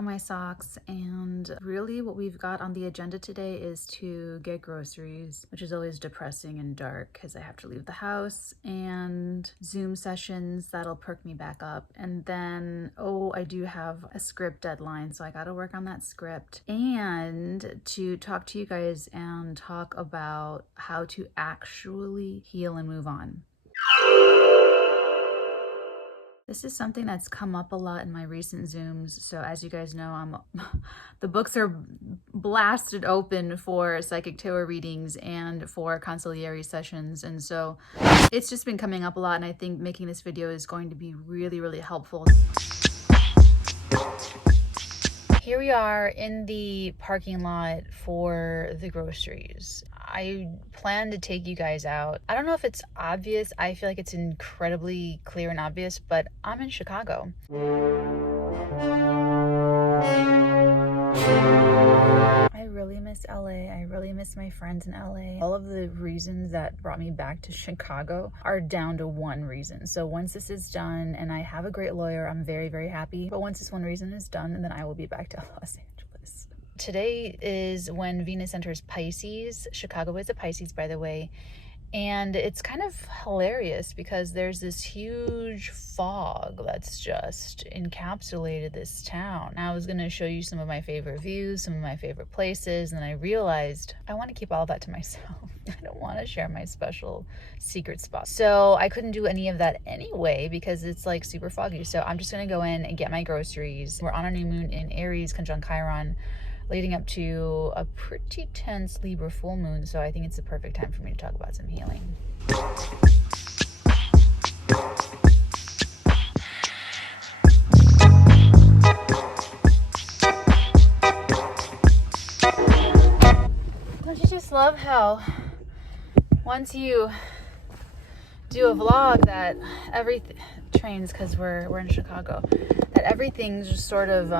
on my socks, and really what we've got on the agenda today is to get groceries, which is always depressing and dark because I have to leave the house, and Zoom sessions that'll perk me back up. And then, I do have a script deadline, so I got to work on that script and to talk to you guys and talk about how to actually heal and move on. This is something that's come up a lot in my recent Zooms. So as you guys know, the books are blasted open for psychic tarot readings and for consigliere sessions. And so it's just been coming up a lot. And I think making this video is going to be really, really helpful. Here we are in the parking lot for the groceries. I plan to take you guys out. I don't know if it's obvious. I feel like it's incredibly clear and obvious, but I'm in Chicago. I really miss LA. I really miss my friends in LA. All of the reasons that brought me back to Chicago are down to one reason. So once this is done and I have a great lawyer, I'm very, very happy. But once this one reason is done, and then I will be back to Los Angeles. Today is when Venus enters Pisces. Chicago is a Pisces, by the way. And it's kind of hilarious because there's this huge fog that's just encapsulated this town. I was going to show you some of my favorite views, some of my favorite places, and then I realized I want to keep all that to myself. I don't want to share my special secret spot. So I couldn't do any of that anyway because it's like super foggy. So I'm just going to go in and get my groceries. We're on a new moon in Aries, conjunct Chiron, leading up to a pretty tense Libra full moon, so I think it's the perfect time for me to talk about some healing. Don't you just love how once you do a vlog that trains, because we're in Chicago, that everything's just sort of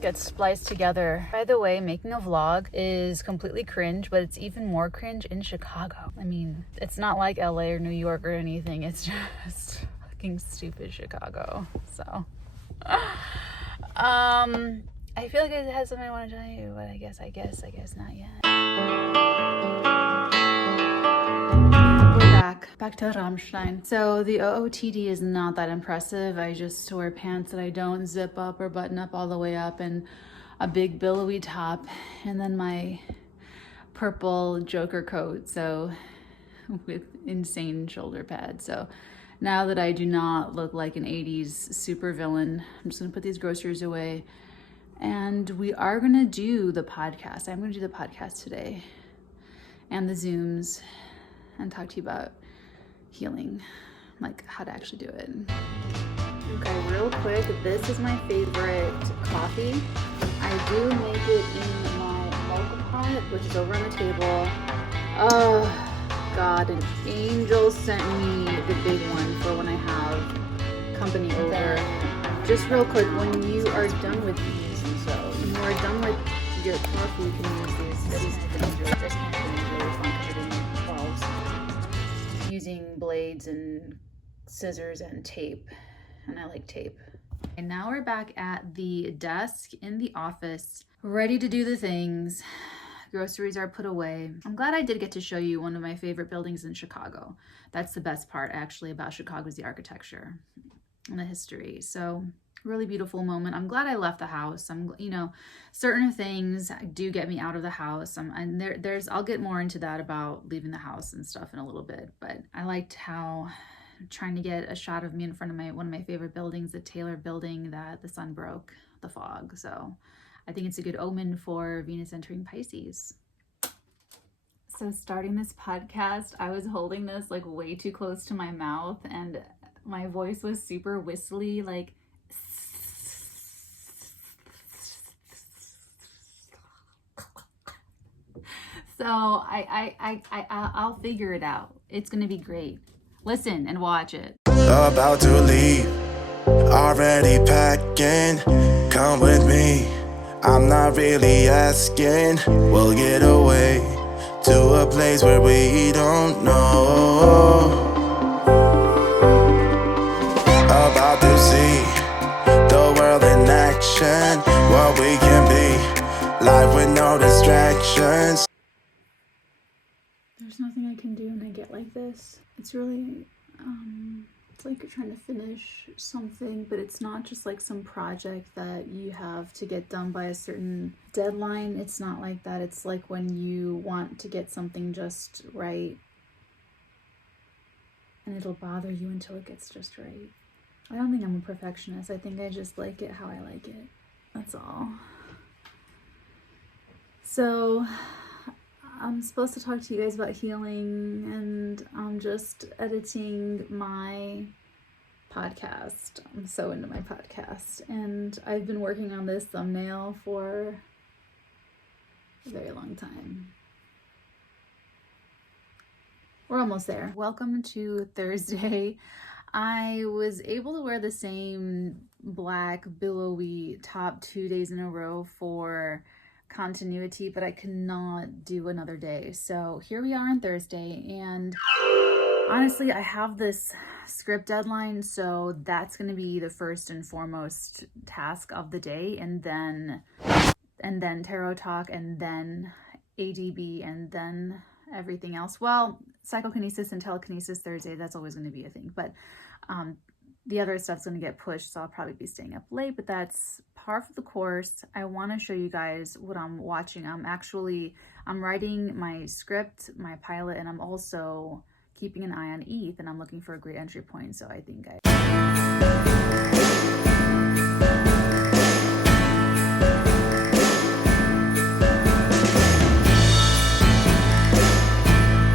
gets spliced together. By the way, making a vlog is completely cringe, but it's even more cringe in Chicago. I mean, it's not like LA or New York or anything. It's just fucking stupid Chicago. So, I feel like I had something I want to tell you, but I guess not yet. Back to Rammstein. So the OOTD is not that impressive. I just wear pants that I don't zip up or button up all the way up, and a big billowy top, and then my purple Joker coat, so with insane shoulder pads. So now that I do not look like an 80s supervillain, I'm just gonna put these groceries away, and we are gonna do the podcast. I'm gonna do the podcast today and the Zooms and talk to you about healing, like how to actually do it. Okay, real quick, this is my favorite coffee. I do make it in my mocha pot, which is over on the table. Oh God, an angel sent me the big one for when I have company over. Just real quick, when you are done with these, when you are done with your coffee, you can use these. This can't be really fun because you're doing it 12s. Using blades and scissors and tape, and I like tape. And now we're back at the desk in the office, ready to do the things. Groceries are put away. I'm glad I did get to show you one of my favorite buildings in Chicago. That's the best part actually about Chicago, is the architecture and the history. So really beautiful moment. I'm glad I left the house. Certain things do get me out of the house. I'll get more into that about leaving the house and stuff in a little bit, but I liked how trying to get a shot of me in front of one of my favorite buildings, the Taylor building, that the sun broke the fog. So I think it's a good omen for Venus entering Pisces. So starting this podcast, I was holding this like way too close to my mouth, and my voice was super whistly, like, so I'll figure it out. It's gonna be great. Listen and watch it. About to leave, already packing. Come with me, I'm not really asking. We'll get away to a place where we don't know. About to see the world in action. What what we can be. Life with no distractions. There's nothing I can do when I get like this. It's really, it's like you're trying to finish something, but it's not just like some project that you have to get done by a certain deadline. It's not like that. It's like when you want to get something just right, and it'll bother you until it gets just right. I don't think I'm a perfectionist. I think I just like it how I like it. That's all. So I'm supposed to talk to you guys about healing, and I'm just editing my podcast. I'm so into my podcast, and I've been working on this thumbnail for a very long time. We're almost there. Welcome to Thursday. I was able to wear the same black billowy top 2 days in a row for continuity, but I could not do another day. So here we are on Thursday, and honestly, I have this script deadline, so that's going to be the first and foremost task of the day, and then tarot talk, and then ADB, and then everything else. Well, psychokinesis and telekinesis Thursday, that's always going to be a thing, but the other stuff's going to get pushed, so I'll probably be staying up late, but that's par for the course. I want to show you guys what I'm watching. I'm writing my script, my pilot, and I'm also keeping an eye on ETH, and I'm looking for a great entry point, so I think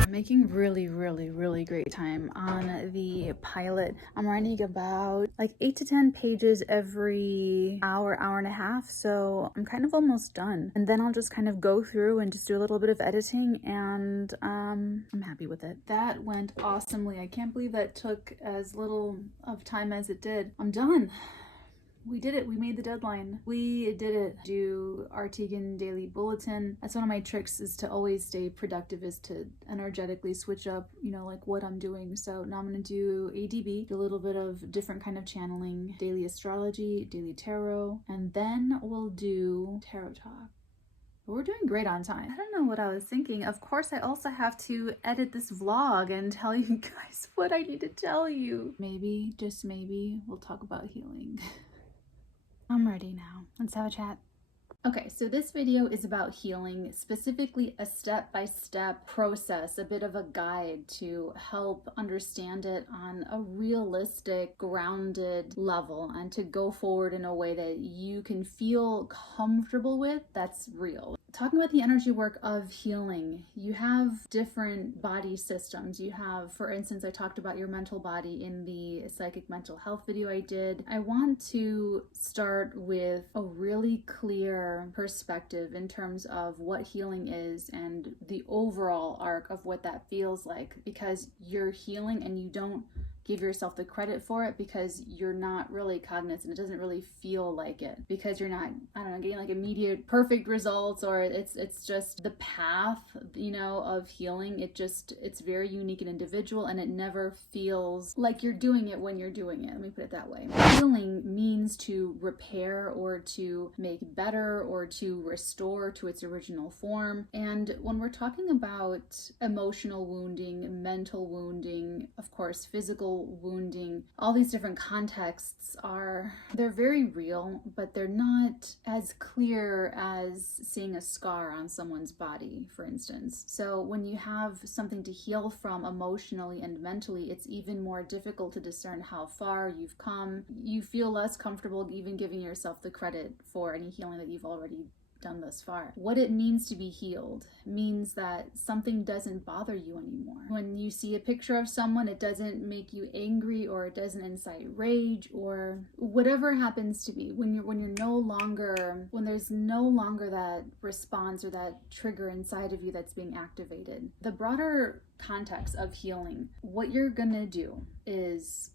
making really great time on the pilot. I'm writing about like 8 to 10 pages every hour and a half, so I'm kind of almost done, and then I'll just kind of go through and just do a little bit of editing, and I'm happy with it. That went awesomely. I can't believe that took as little of time as it did. I'm done. We did it. We made the deadline. We did it. Do our Tegan daily bulletin. That's one of my tricks, is to always stay productive, is to energetically switch up, like what I'm doing. So now I'm going to do ADB, do a little bit of different kind of channeling, daily astrology, daily tarot, and then we'll do tarot talk. We're doing great on time. I don't know what I was thinking. Of course, I also have to edit this vlog and tell you guys what I need to tell you. Maybe, just maybe, we'll talk about healing. I'm ready now. Let's have a chat. Okay, so this video is about healing, specifically a step-by-step process, a bit of a guide to help understand it on a realistic, grounded level, and to go forward in a way that you can feel comfortable with, that's real. Talking about the energy work of healing, you have different body systems. You have, for instance, I talked about your mental body in the psychic mental health video I did. I want to start with a really clear perspective in terms of what healing is and the overall arc of what that feels like, because you're healing and you don't give yourself the credit for it because you're not really cognizant. It doesn't really feel like it because you're not, getting like immediate perfect results, or it's just the path, of healing. It's very unique and individual, and it never feels like you're doing it when you're doing it. Let me put it that way. Healing means to repair or to make better or to restore to its original form. And when we're talking about emotional wounding, mental wounding, of course, physical wounding, all these different contexts they're very real, but they're not as clear as seeing a scar on someone's body, for instance. So when you have something to heal from emotionally and mentally, it's even more difficult to discern how far you've come. You feel less comfortable even giving yourself the credit for any healing that you've already done thus far. What it means to be healed means that something doesn't bother you anymore. When you see a picture of someone, it doesn't make you angry, or it doesn't incite rage, or whatever it happens to be. When there's no longer that response or that trigger inside of you that's being activated. The broader context of healing, what you're gonna do is,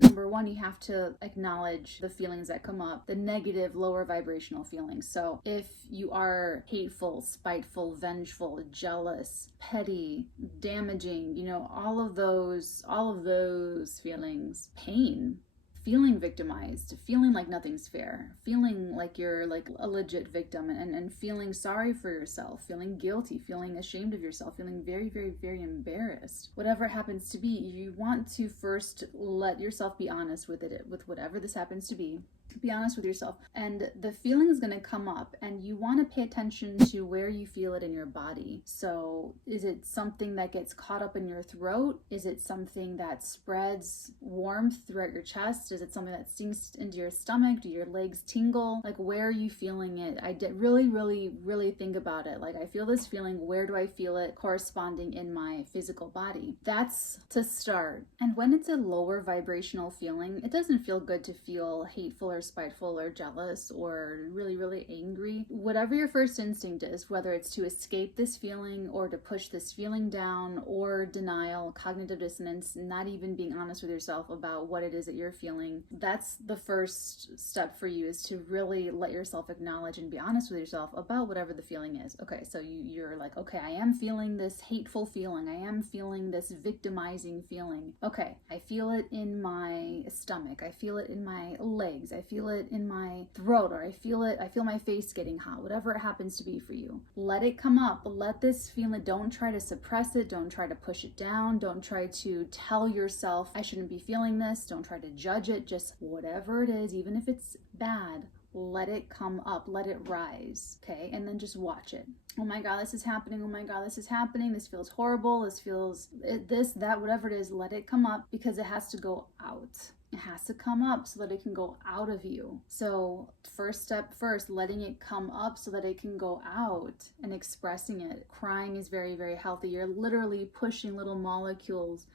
number one, you have to acknowledge the feelings that come up, the negative, lower vibrational feelings. So if you are hateful, spiteful, vengeful, jealous, petty, damaging, all of those feelings, pain, feeling victimized, feeling like nothing's fair, feeling like you're like a legit victim, and feeling sorry for yourself, feeling guilty, feeling ashamed of yourself, feeling very, very, very embarrassed. Whatever it happens to be, you want to first let yourself be honest with it, with whatever this happens to be. Be honest with yourself, and the feeling is going to come up, and you want to pay attention to where you feel it in your body. So is it something that gets caught up in your throat? Is it something that spreads warmth throughout your chest? Is it something that sinks into your stomach? Do your legs tingle? Like, where are you feeling it? I did really, really, really think about it. Like, I feel this feeling, where do I feel it corresponding in my physical body? That's to start. And when it's a lower vibrational feeling, it doesn't feel good to feel hateful or spiteful or jealous or really, really angry. Whatever your first instinct is, whether it's to escape this feeling or to push this feeling down, or denial, cognitive dissonance, not even being honest with yourself about what it is that you're feeling, that's the first step for you, is to really let yourself acknowledge and be honest with yourself about whatever the feeling is. Okay, so you're like, okay, I am feeling this hateful feeling. I am feeling this victimizing feeling. Okay, I feel it in my stomach. I feel it in my legs. I feel it in my throat, or I feel my face getting hot, whatever it happens to be for you. Let it come up. Let this feeling, don't try to suppress it. Don't try to push it down. Don't try to tell yourself, I shouldn't be feeling this. Don't try to judge it. Just whatever it is, even if it's bad, let it come up, let it rise, okay? And then just watch it. Oh my God, this is happening. Oh my God, this is happening. This feels horrible. This feels this, that, whatever it is, let it come up, because it has to go out. It has to come up so that it can go out of you. So first step first, letting it come up so that it can go out and expressing it. Crying is very, very healthy. You're literally pushing little molecules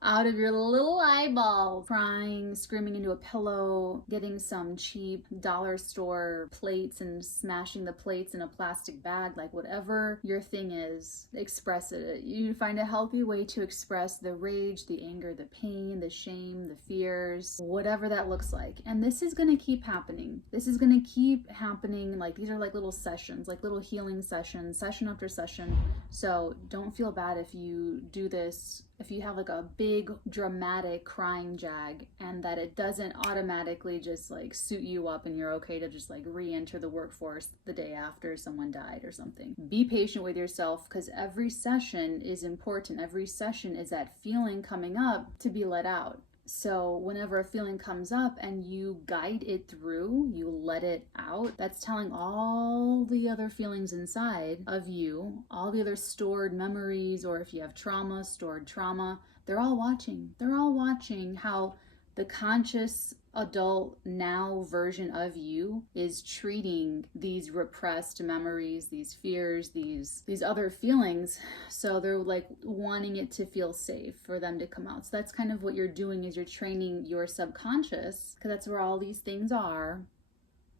out of your little eyeball. Crying, screaming into a pillow, getting some cheap dollar store plates and smashing the plates in a plastic bag, like whatever your thing is, express it. You find a healthy way to express the rage, the anger, the pain, the shame, the fears, whatever that looks like. And this is going to keep happening. This is going to keep happening. Like, these are like little sessions, like little healing sessions, session after session. So don't feel bad if you do this, if you have like a big dramatic crying jag, and that it doesn't automatically just like suit you up and you're okay to just like re-enter the workforce the day after someone died or something. Be patient with yourself, because every session is important. Every session is that feeling coming up to be let out. So whenever a feeling comes up and you guide it through, you let it out, that's telling all the other feelings inside of you, all the other stored memories, or if you have trauma, stored trauma, they're all watching. They're all watching how the conscious adult now version of you is treating these repressed memories, these fears, these other feelings. So they're like wanting it to feel safe for them to come out. So that's kind of what you're doing, is you're training your subconscious, because that's where all these things are,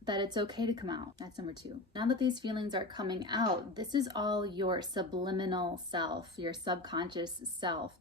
that it's okay to come out. That's number 2. Now that these feelings are coming out, this is all your subliminal self, your subconscious self.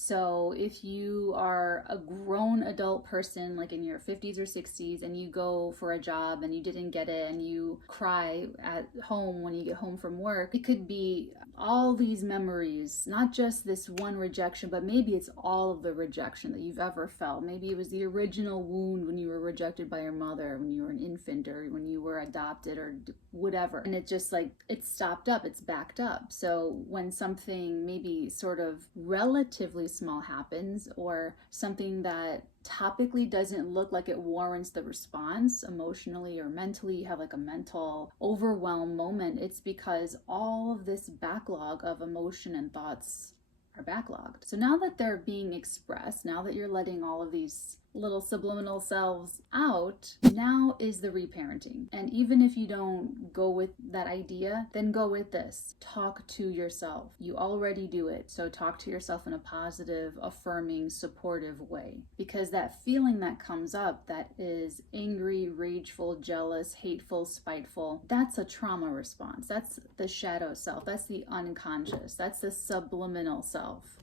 So if you are a grown adult person, like in your 50s or 60s, and you go for a job and you didn't get it, and you cry at home when you get home from work, it could be all these memories, not just this one rejection, but maybe it's all of the rejection that you've ever felt. Maybe it was the original wound when you were rejected by your mother, when you were an infant, or when you were adopted, or whatever. And it just like, it's stopped up, it's backed up. So when something maybe sort of relatively small happens, or something that topically doesn't look like it warrants the response emotionally or mentally, you have like a mental overwhelm moment, it's because all of this backlog of emotion and thoughts are backlogged. So now that they're being expressed, now that you're letting all of these little subliminal selves out, now is the reparenting. And even if you don't go with that idea, then go with this. Talk to yourself. You already do it. So talk to yourself in a positive, affirming, supportive way. Because that feeling that comes up, that is angry, rageful, jealous, hateful, spiteful, that's a trauma response. That's the shadow self. That's the unconscious. That's the subliminal self.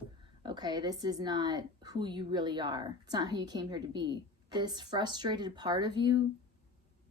Okay, this is not who you really are. It's not who you came here to be. This frustrated part of you,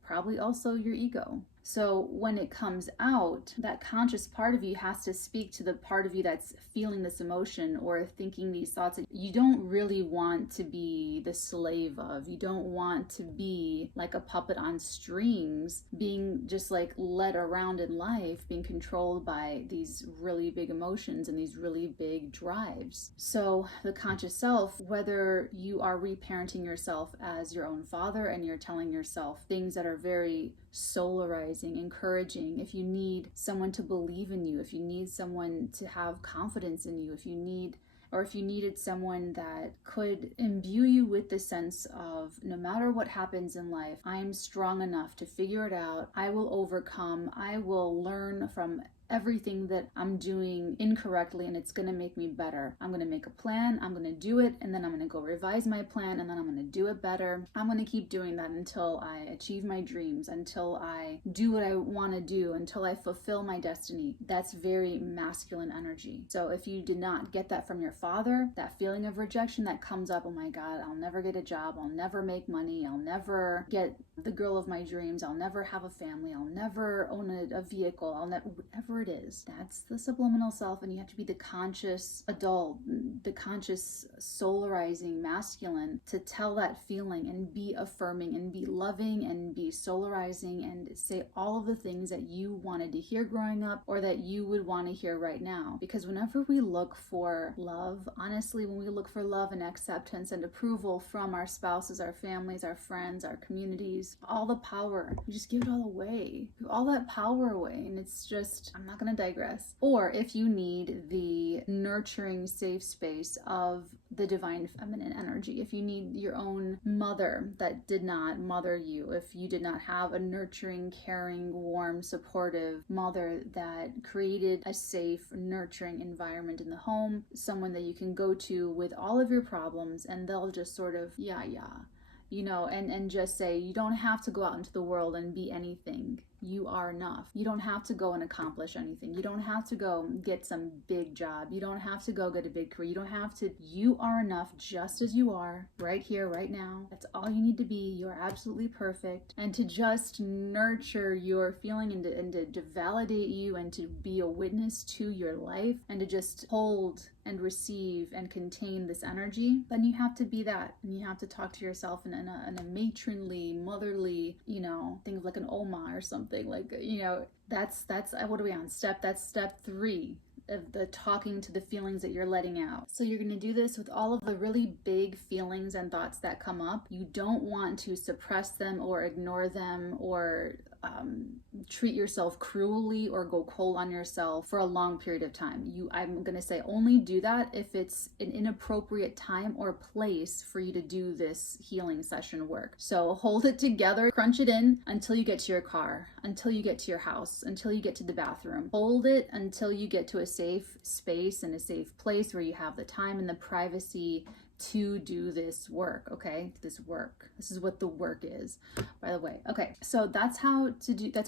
probably also your ego. So when it comes out, that conscious part of you has to speak to the part of you that's feeling this emotion or thinking these thoughts that you don't really want to be the slave of. You don't want to be like a puppet on strings, being just like led around in life, being controlled by these really big emotions and these really big drives. So the conscious self, whether you are reparenting yourself as your own father and you're telling yourself things that are very solarizing, encouraging, if you need someone to believe in you, if you need someone to have confidence in you, if you needed someone that could imbue you with the sense of, no matter what happens in life, I'm strong enough to figure it out, I will overcome, I will learn from everything that I'm doing incorrectly, and it's going to make me better. I'm going to make a plan, I'm going to do it, and then I'm going to go revise my plan, and then I'm going to do it better. I'm going to keep doing that until I achieve my dreams, until I do what I want to do, until I fulfill my destiny. That's very masculine energy. So if you did not get that from your father, that feeling of rejection that comes up, oh my God, I'll never get a job, I'll never make money, I'll never get the girl of my dreams, I'll never have a family, I'll never own a vehicle, I'll never, whatever it is, that's the subliminal self. And you have to be the conscious adult, the conscious solarizing masculine to tell that feeling and be affirming and be loving and be solarizing and say all of the things that you wanted to hear growing up or that you would want to hear right now. Because whenever we look for love, honestly, when we look for love and acceptance and approval from our spouses, our families, our friends, our communities, all the power, we just give it all away, give all that power away. And it's just, I'm not going to digress. Or if you need the nurturing safe space of the divine feminine energy, if you need your own mother that did not mother you, if you did not have a nurturing, caring, warm, supportive mother that created a safe, nurturing environment in the home, someone that you can go to with all of your problems and they'll just sort of, and just say, you don't have to go out into the world and be anything. You are enough. You don't have to go and accomplish anything. You don't have to go get some big job. You don't have to go get a big career. You are enough just as you are, right here, right now. That's all you need to be. You're absolutely perfect. And to just nurture your feeling and to validate you and to be a witness to your life and to just hold and receive and contain this energy, then you have to be that. And you have to talk to yourself in a matronly, motherly, think of like an Oma or something. That's what are we on? That's step 3 of the talking to the feelings that you're letting out. So you're going to do this with all of the really big feelings and thoughts that come up. You don't want to suppress them or ignore them or treat yourself cruelly or go cold on yourself for a long period of time. I'm going to say only do that if it's an inappropriate time or place for you to do this healing session work. So hold it together, crunch it in until you get to your car, until you get to your house, until you get to the bathroom. Hold it until you get to a safe space and a safe place where you have the time and the privacy to do this work, okay? This work. This is what the work is, by the way. Okay, so that's what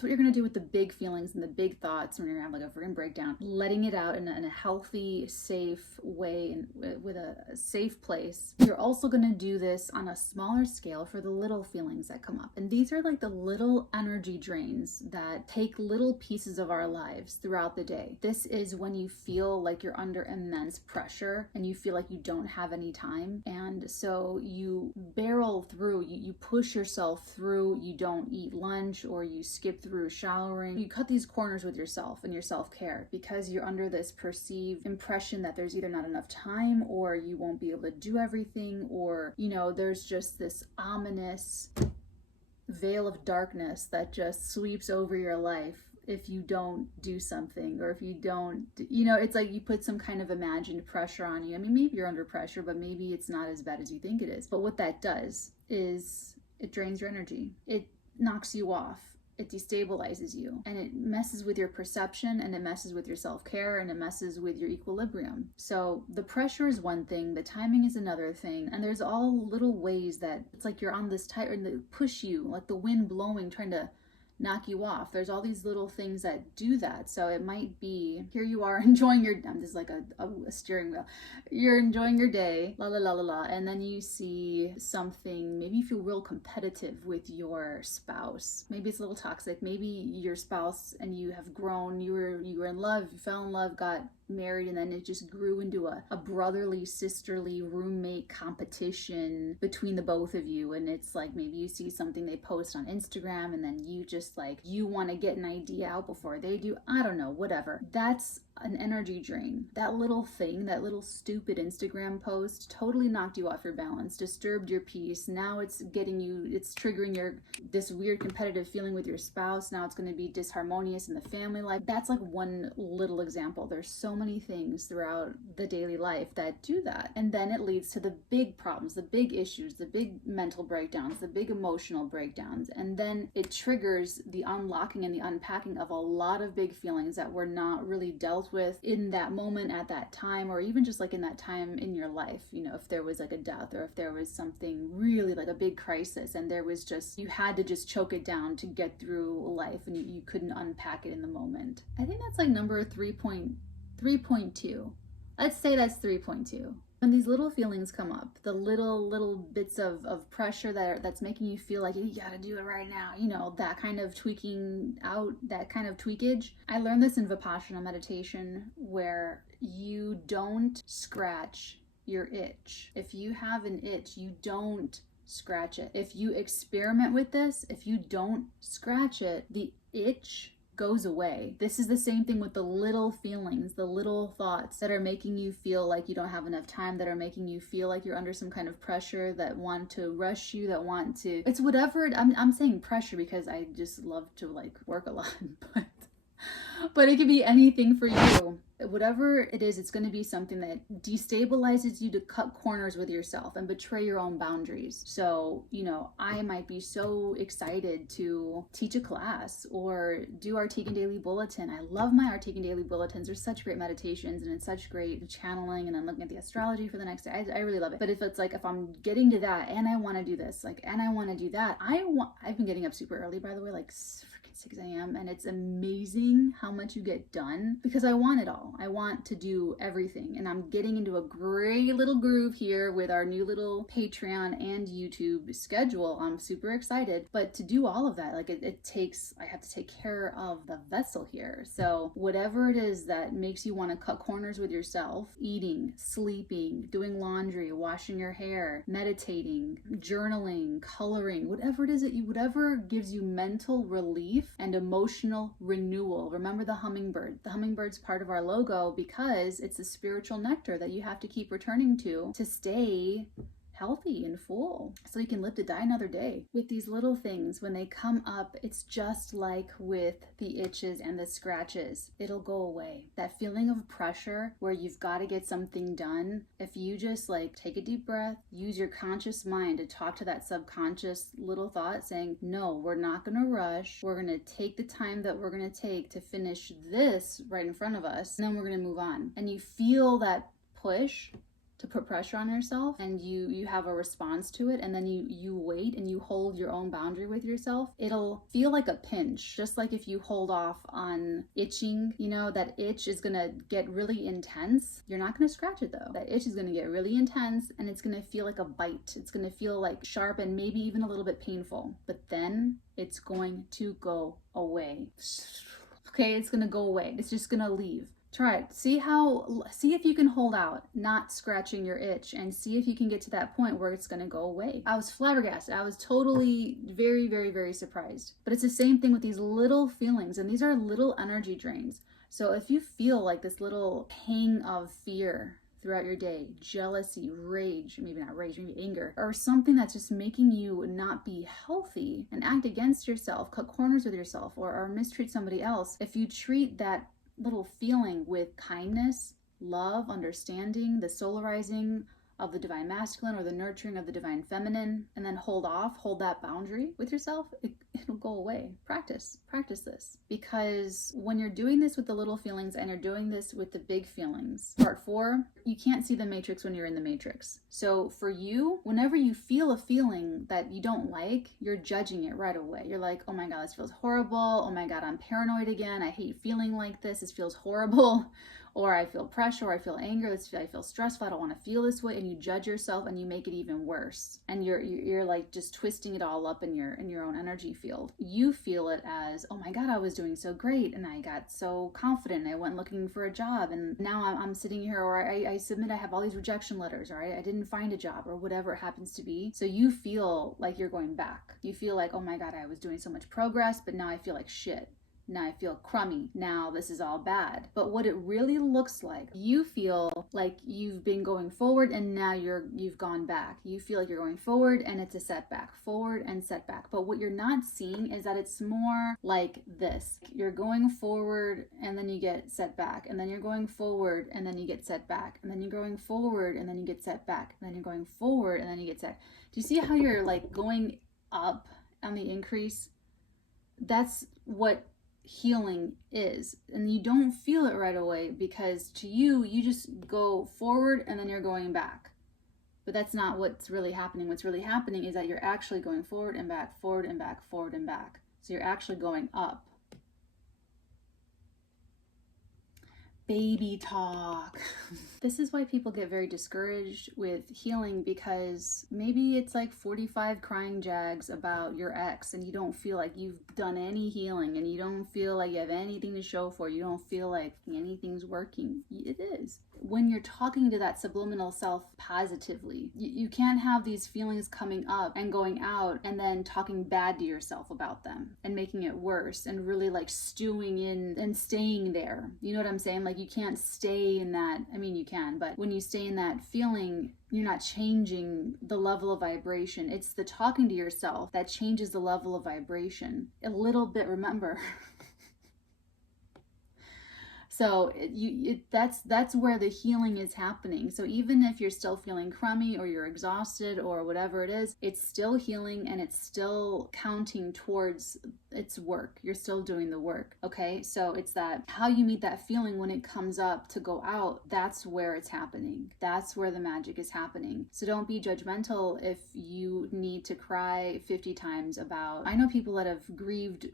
you're gonna do with the big feelings and the big thoughts when you're having like a freaking breakdown. Letting it out in a healthy, safe way and with a safe place. You're also gonna do this on a smaller scale for the little feelings that come up. And these are like the little energy drains that take little pieces of our lives throughout the day. This is when you feel like you're under immense pressure and you feel like you don't have any time. And so you barrel through, you push yourself through, you don't eat lunch or you skip through showering. You cut these corners with yourself and your self-care because you're under this perceived impression that there's either not enough time or you won't be able to do everything, or, there's just this ominous veil of darkness that just sweeps over your life if you don't do something, or if you don't, it's like you put some kind of imagined pressure on you. I mean, maybe you're under pressure, but maybe it's not as bad as you think it is. But what that does is it drains your energy. It knocks you off. It destabilizes you, and it messes with your perception, and it messes with your self-care, and it messes with your equilibrium. So the pressure is one thing, the timing is another thing, and there's all little ways that it's like you're on this tight, and they push you like the wind blowing, trying to knock you off. There's all these little things that do that. So it might be, here you are enjoying your, this is like a steering wheel. You're enjoying your day, la la la la la, and then you see something, maybe you feel real competitive with your spouse. Maybe it's a little toxic. Maybe your spouse and you have grown, you were in love, you fell in love, got married, and then it just grew into a brotherly, sisterly, roommate competition between the both of you. And it's like, maybe you see something they post on Instagram and then you just like, you want to get an idea out before they do. I don't know, whatever. That's an energy drain. That little thing, that little stupid Instagram post totally knocked you off your balance, disturbed your peace. Now it's getting you, it's triggering this weird competitive feeling with your spouse. Now it's going to be disharmonious in the family life. That's like one little example. There's so many things throughout the daily life that do that. And then it leads to the big problems, the big issues, the big mental breakdowns, the big emotional breakdowns. And then it triggers the unlocking and the unpacking of a lot of big feelings that were not really dealt with in that moment at that time, or even just like in that time in your life. You know, if there was like a death, or if there was something really like a big crisis and there was just, you had to just choke it down to get through life and you couldn't unpack it in the moment. I think that's like number 3.2. Let's say that's 3.2. When these little feelings come up, the little bits of pressure that's making you feel like you gotta do it right now, you know, that kind of tweaking out, that kind of tweakage. I learned this in Vipassana meditation, where you don't scratch your itch. If you have an itch, you don't scratch it. If you experiment with this, if you don't scratch it, the itch goes away. This is the same thing with the little feelings, the little thoughts that are making you feel like you don't have enough time, that are making you feel like you're under some kind of pressure, that want to rush you, that want to, it's whatever. I'm saying pressure because I just love to like work a lot, but it could be anything for you. Whatever it is, it's going to be something that destabilizes you to cut corners with yourself and betray your own boundaries. So, you know, I might be so excited to teach a class or do our Artican Daily Bulletin. I love my Artican Daily Bulletins. They're such great meditations and it's such great channeling, and I'm looking at the astrology for the next day. I really love it. But if it's like, if I'm getting to that and I want to do this, like, and I want to do that, I've been getting up super early, by the way, like 6 a.m. and it's amazing how much you get done because I want it all. I want to do everything, and I'm getting into a great little groove here with our new little Patreon and YouTube schedule. I'm super excited, but to do all of that, like it takes, I have to take care of the vessel here. So whatever it is that makes you want to cut corners with yourself, eating, sleeping, doing laundry, washing your hair, meditating, journaling, coloring, whatever it is that whatever gives you mental relief and emotional renewal. Remember the hummingbird. The hummingbird's part of our logo because it's the spiritual nectar that you have to keep returning to stay healthy and full, so you can live to die another day. With these little things, when they come up, it's just like with the itches and the scratches. It'll go away. That feeling of pressure where you've got to get something done, if you just like take a deep breath, use your conscious mind to talk to that subconscious little thought saying, no, we're not going to rush. We're going to take the time that we're going to take to finish this right in front of us, and then we're going to move on. And you feel that push to put pressure on yourself, and you have a response to it, and then you wait and you hold your own boundary with yourself. It'll feel like a pinch, just like if you hold off on itching, you know, that itch is gonna get really intense. You're not gonna scratch it though. That itch is gonna get really intense and it's gonna feel like a bite. It's gonna feel like sharp and maybe even a little bit painful, but then it's going to go away. Okay, it's gonna go away. It's just gonna leave. Try it. See if you can hold out, not scratching your itch, and see if you can get to that point where it's going to go away. I was flabbergasted. I was totally very, very, very surprised. But it's the same thing with these little feelings, and these are little energy drains. So if you feel like this little pang of fear throughout your day, jealousy, rage, maybe not rage, maybe anger, or something that's just making you not be healthy and act against yourself, cut corners with yourself, or mistreat somebody else, if you treat that little feeling with kindness, love, understanding, the solarizing of the divine masculine or the nurturing of the divine feminine, and then hold that boundary with yourself, it'll go away. Practice this. Because when you're doing this with the little feelings and you're doing this with the big feelings, part 4, you can't see the matrix when you're in the matrix. So for you, whenever you feel a feeling that you don't like, you're judging it right away. You're like, oh my God, this feels horrible. Oh my God, I'm paranoid again. I hate feeling like this. This feels horrible. Or I feel pressure, or I feel anger, I feel stressful, I don't want to feel this way, and you judge yourself and you make it even worse. And you're like just twisting it all up in your own energy field. You feel it as, oh my God, I was doing so great and I got so confident and I went looking for a job and now I'm sitting here, or I submit, I have all these rejection letters, or I didn't find a job, or whatever it happens to be. So you feel like you're going back. You feel like, oh my God, I was doing so much progress, but now I feel like shit. Now I feel crummy. Now this is all bad. But what it really looks like, you feel like you've been going forward and now you've gone back. You feel like you're going forward and it's a setback, forward and setback. But what you're not seeing is that it's more like this. You're going forward and then you get set back, and then you're going forward and then you get set back, and then you're going forward and then you get set back, and then you're going forward and then you get set. Do you see how you're like going up on the increase? That's what healing is. And you don't feel it right away because to you just go forward and then you're going back. But that's not what's really happening. What's really happening is that you're actually going forward and back, forward and back, forward and back. So you're actually going up. Baby talk. This is why people get very discouraged with healing, because maybe it's like 45 crying jags about your ex and you don't feel like you've done any healing, and you don't feel like you have anything to show for it. You don't feel like anything's working. It is. When you're talking to that subliminal self positively, you can't have these feelings coming up and going out and then talking bad to yourself about them and making it worse and really like stewing in and staying there. You know what I'm saying? Like you can't stay in that. I mean, you can, but when you stay in that feeling, you're not changing the level of vibration. It's the talking to yourself that changes the level of vibration a little bit, remember. So that's where the healing is happening. So even if you're still feeling crummy or you're exhausted or whatever it is, it's still healing and it's still counting towards its work. You're still doing the work. Okay, so it's that how you meet that feeling when it comes up to go out, that's where it's happening. That's where the magic is happening. So don't be judgmental if you need to cry 50 times about, I know people that have grieved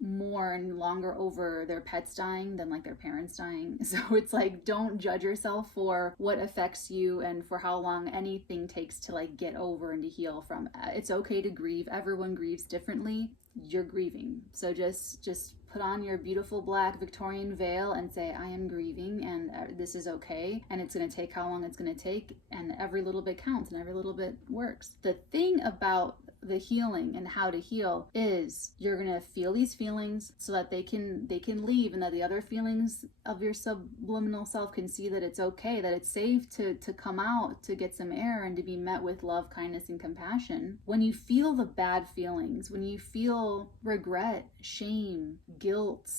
more and longer over their pets dying than like their parents dying. So it's like, don't judge yourself for what affects you and for how long anything takes to like get over and to heal from. It's okay to grieve. Everyone grieves differently. You're grieving. So just put on your beautiful black Victorian veil and say, I am grieving and this is okay. And it's going to take how long it's going to take. And every little bit counts and every little bit works. The thing about the healing and how to heal is you're going to feel these feelings so that they can leave, and that the other feelings of your subliminal self can see that it's okay, that it's safe to come out, to get some air and to be met with love, kindness, and compassion. When you feel the bad feelings, when you feel regret, shame, guilt,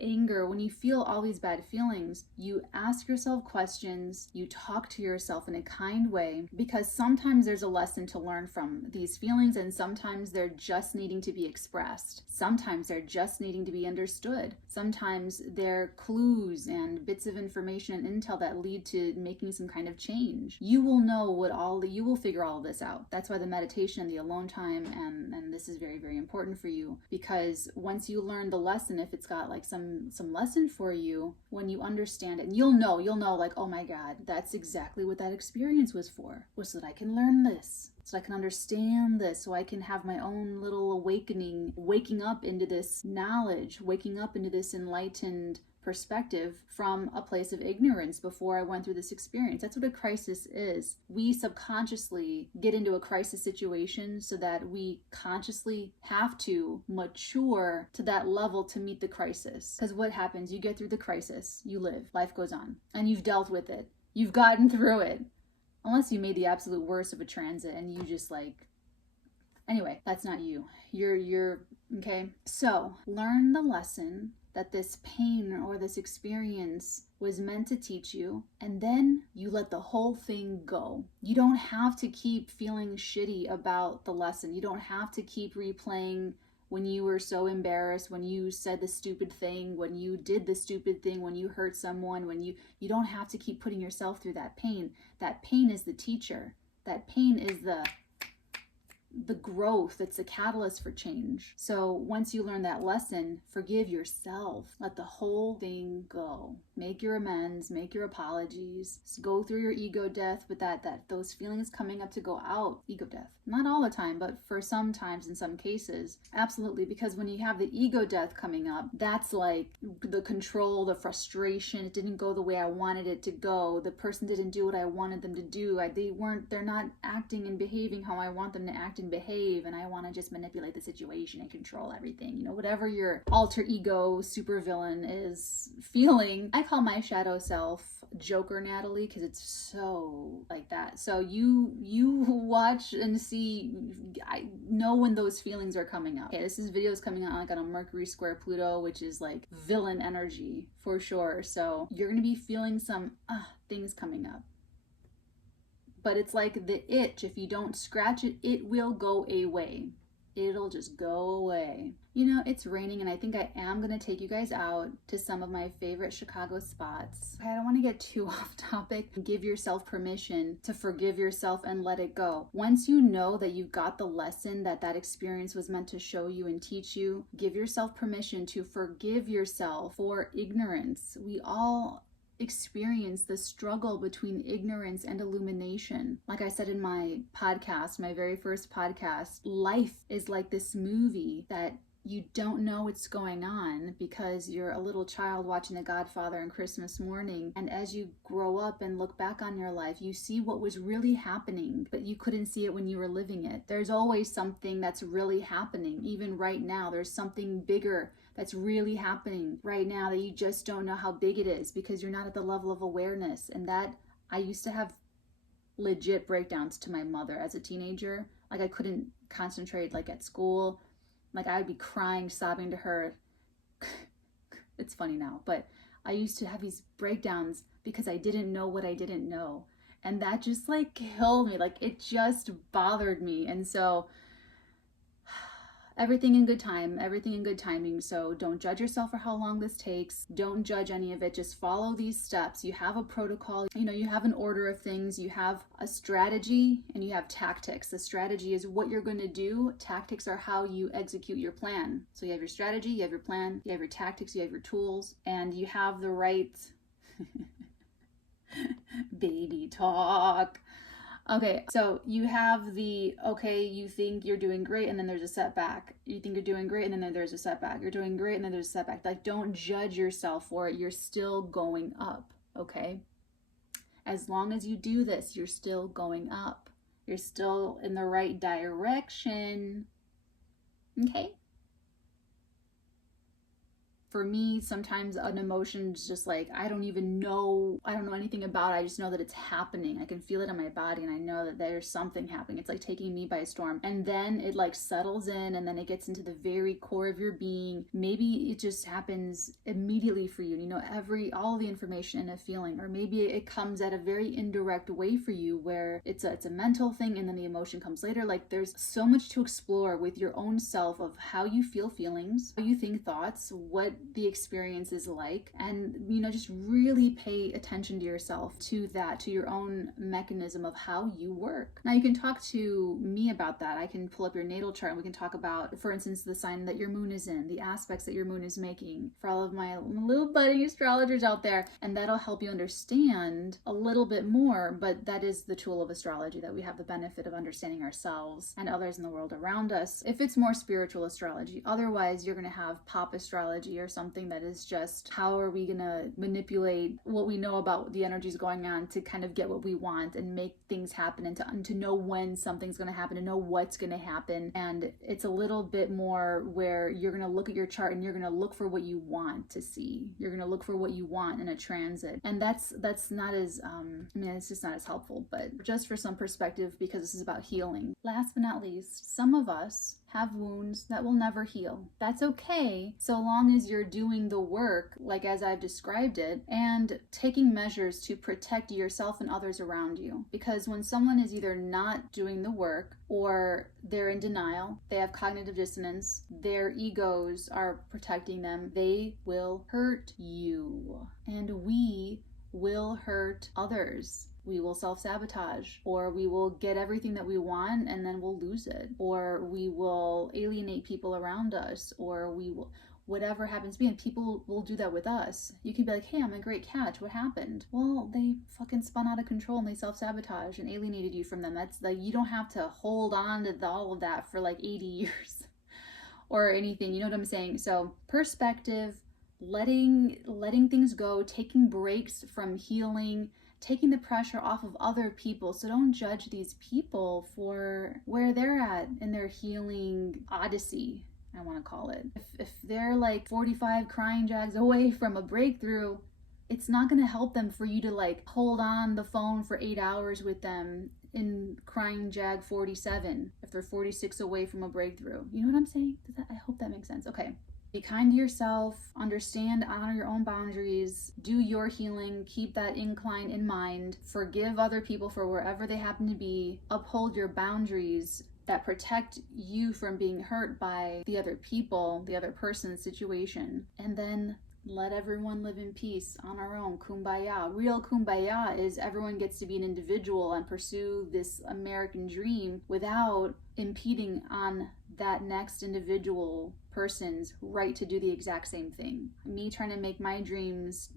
anger, when you feel all these bad feelings, you ask yourself questions, you talk to yourself in a kind way, because sometimes there's a lesson to learn from these feelings, and sometimes they're just needing to be expressed. Sometimes they're just needing to be understood. Sometimes they're clues and bits of information and intel that lead to making some kind of change. You will know you will figure all of this out. That's why the meditation, the alone time, and this is very, very important for you, because once you learn the lesson, if it's got like some lesson for you, when you understand it, and you'll know like, oh my God, that's exactly what that experience was for, was so that I can learn this, so I can understand this, so I can have my own little awakening, waking up into this knowledge, waking up into this enlightened perspective from a place of ignorance before I went through this experience. That's what a crisis is. We subconsciously get into a crisis situation so that we consciously have to mature to that level to meet the crisis. Because what happens? You get through the crisis, you live, life goes on, and you've dealt with it. You've gotten through it. Unless you made the absolute worst of a transit and you just like, anyway, that's not you. You're okay. So learn the lesson, that this pain or this experience was meant to teach you, and then you let the whole thing go. You don't have to keep feeling shitty about the lesson. You don't have to keep replaying when you were so embarrassed, when you said the stupid thing, when you did the stupid thing, when you hurt someone, when you don't have to keep putting yourself through that pain. That pain is the teacher. That pain is the growth. It's a catalyst for change. So once you learn that lesson, forgive yourself. Let the whole thing go. Make your amends, make your apologies. Go through your ego death with that those feelings coming up to go out. Ego death. Not all the time, but for some times in some cases. Absolutely, because when you have the ego death coming up, that's like the control, the frustration. It didn't go the way I wanted it to go. The person didn't do what I wanted them to do. They're not acting and behaving how I want them to act and behave, and I want to just manipulate the situation and control everything. You know, whatever your alter ego supervillain is feeling. I call my shadow self Joker Natalie because it's so like that. So you watch and see, I know when those feelings are coming up. Okay, this video is coming out like on a Mercury square Pluto, which is like villain energy for sure. So you're gonna be feeling some things coming up. But it's like the itch. If you don't scratch it, it will go away. It'll just go away. You know, it's raining, and I think I am going to take you guys out to some of my favorite Chicago spots. I don't want to get too off topic. Give yourself permission to forgive yourself and let it go. Once you know that you got the lesson that experience was meant to show you and teach you, give yourself permission to forgive yourself for ignorance. We all experience the struggle between ignorance and illumination. Like I said in my podcast, my very first podcast, life is like this movie that you don't know what's going on because you're a little child watching The Godfather on Christmas morning. And as you grow up and look back on your life, you see what was really happening, but you couldn't see it when you were living it. There's always something that's really happening. Even right now, there's something bigger that's really happening right now that you just don't know how big it is because you're not at the level of awareness. And that, I used to have legit breakdowns to my mother as a teenager. Like I couldn't concentrate like at school. Like I would be crying, sobbing to her. It's funny now, but I used to have these breakdowns because I didn't know what I didn't know. And that just like killed me. Like it just bothered me. And so everything in good time, everything in good timing. So don't judge yourself for how long this takes. Don't judge any of it. Just follow these steps. You have a protocol, you know, you have an order of things. You have a strategy and you have tactics. The strategy is what you're going to do. Tactics are how you execute your plan. So you have your strategy, you have your plan, you have your tactics, you have your tools, and you have the right baby talk. Okay, so you have you think you're doing great and then there's a setback. You think you're doing great and then there's a setback. You're doing great and then there's a setback. Like, don't judge yourself for it. You're still going up, okay? As long as you do this, you're still going up. You're still in the right direction, okay? For me, sometimes an emotion's just like, I don't know anything about it. I just know that it's happening. I can feel it in my body and I know that there's something happening. It's like taking me by storm. And then it like settles in and then it gets into the very core of your being. Maybe it just happens immediately for you. You know, all the information in a feeling, or maybe it comes at a very indirect way for you where it's a mental thing and then the emotion comes later. Like there's so much to explore with your own self of how you feel feelings, how you think thoughts, what the experience is like, and you know, just really pay attention to yourself, to your own mechanism of how you work. Now you can talk to me about that. I can pull up your natal chart and we can talk about, for instance, the sign that your moon is in, the aspects that your moon is making, for all of my little buddy astrologers out there, and that'll help you understand a little bit more. But that is the tool of astrology, that we have the benefit of understanding ourselves and others in the world around us if it's more spiritual astrology. Otherwise, you're going to have pop astrology or something that is just, how are we gonna manipulate what we know about the energies going on to kind of get what we want and make things happen, and to know when something's gonna happen, to know what's gonna happen. And it's a little bit more where you're gonna look at your chart and you're gonna look for what you want to see. You're gonna look for what you want in a transit, and that's not as it's just not as helpful, but just for some perspective, because this is about healing. Last but not least, some of us have wounds that will never heal. That's okay, so long as you're doing the work, like as I've described it, and taking measures to protect yourself and others around you. Because when someone is either not doing the work or they're in denial, they have cognitive dissonance, their egos are protecting them, they will hurt you. And we will hurt others. We will self-sabotage, or we will get everything that we want and then we'll lose it, or we will alienate people around us, or we will, whatever happens to be, and people will do that with us. You can be like, hey, I'm a great catch, what happened? Well, they fucking spun out of control and they self-sabotaged and alienated you from them. That's like, you don't have to hold on to all of that for like 80 years or anything, you know what I'm saying? So perspective, letting things go, taking breaks from healing, taking the pressure off of other people. So don't judge these people for where they're at in their healing odyssey, I want to call it. If they're like 45 crying jags away from a breakthrough, it's not going to help them for you to like hold on the phone for 8 hours with them in crying jag 47 if they're 46 away from a breakthrough. You know what I'm saying? I hope that makes sense. Okay. Be kind to yourself, understand, honor your own boundaries, do your healing, keep that incline in mind, forgive other people for wherever they happen to be, uphold your boundaries that protect you from being hurt by the other people, the other person's situation, and then let everyone live in peace on our own. Kumbaya. Real kumbaya is everyone gets to be an individual and pursue this American dream without impeding on that next individual person's right to do the exact same thing. Me trying to make my dreams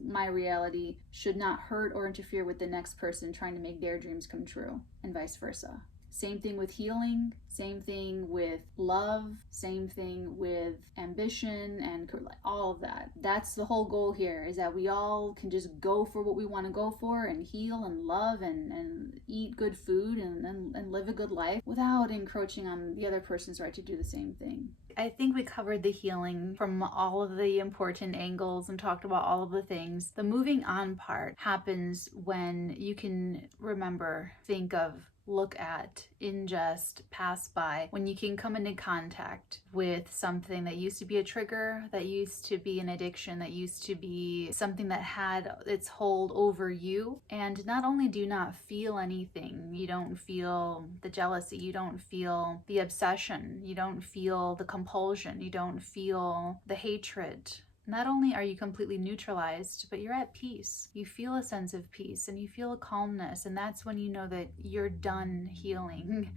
my reality should not hurt or interfere with the next person trying to make their dreams come true, and vice versa. Same thing with healing, same thing with love, same thing with ambition and all of that. That's the whole goal here, is that we all can just go for what we want to go for and heal and love and eat good food and live a good life without encroaching on the other person's right to do the same thing. I think we covered the healing from all of the important angles and talked about all of the things. The moving on part happens when you can remember, think of, look at, ingest, pass by, when you can come into contact with something that used to be a trigger, that used to be an addiction, that used to be something that had its hold over you. And not only do you not feel anything, you don't feel the jealousy, you don't feel the obsession, you don't feel the compulsion, you don't feel the hatred. Not only are you completely neutralized, but you're at peace. You feel a sense of peace and you feel a calmness, and that's when you know that you're done healing,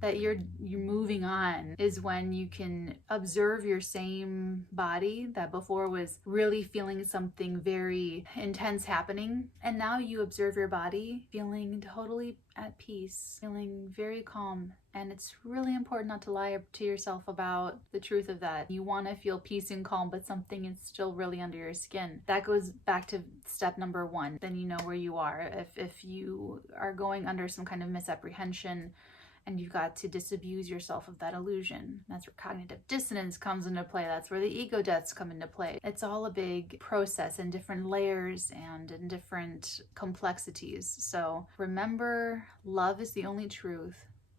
that you're moving on, is when you can observe your same body that before was really feeling something very intense happening, and now you observe your body feeling totally at peace, feeling very calm. And it's really important not to lie to yourself about the truth of that. You want to feel peace and calm, but something is still really under your skin. That goes back to step number 1. Then you know where you are. If you are going under some kind of misapprehension, and you've got to disabuse yourself of that illusion. That's where cognitive dissonance comes into play. That's where the ego deaths come into play. It's all a big process in different layers and in different complexities. So remember, love is the only truth.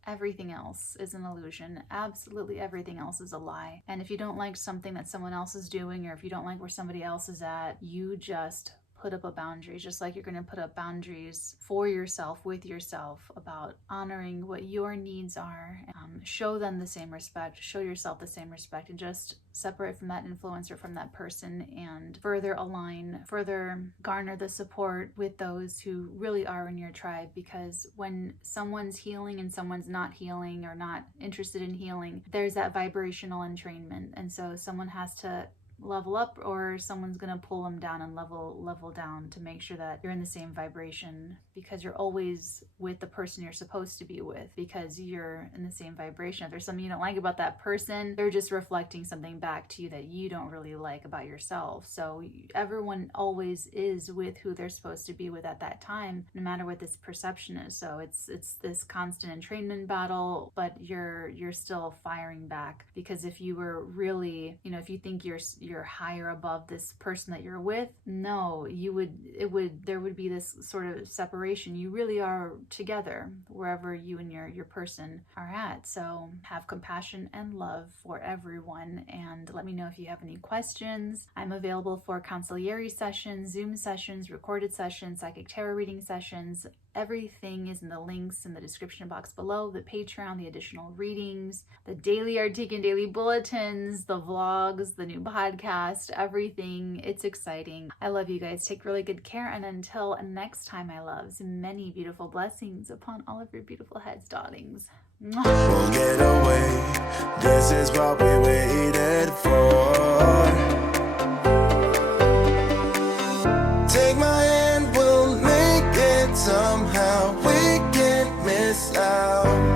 Everything else is an illusion. Absolutely everything else is a lie. And if you don't like something that someone else is doing, or if you don't like where somebody else is at, you just put up a boundary, just like you're going to put up boundaries for yourself, with yourself, about honoring what your needs are. Show them the same respect, show yourself the same respect, and just separate from that influencer, from that person, and further align, further garner the support with those who really are in your tribe. Because when someone's healing and someone's not healing or not interested in healing, there's that vibrational entrainment. And so someone has to level up, or someone's gonna pull them down and level down to make sure that you're in the same vibration, because you're always with the person you're supposed to be with, because you're in the same vibration. If there's something you don't like about that person, they're just reflecting something back to you that you don't really like about yourself. So everyone always is with who they're supposed to be with at that time, no matter what this perception is. So it's this constant entrainment battle, but you're still firing back. Because if you were really, if you think you're you're higher above this person that you're with. No, there would be this sort of separation. You really are together wherever you and your person are at. So have compassion and love for everyone, and let me know if you have any questions. I'm available for consigliere sessions, Zoom sessions, recorded sessions, psychic tarot reading sessions. Everything is in the links in the description box below. The Patreon, the additional readings, the daily Arctic daily bulletins, the vlogs, the new podcast, everything. It's exciting. I love you guys. Take really good care. And until next time, my loves, many beautiful blessings upon all of your beautiful heads, darlings. We'll get away. This is what we waited for. Take my hand, we'll make it somehow. We can't miss out.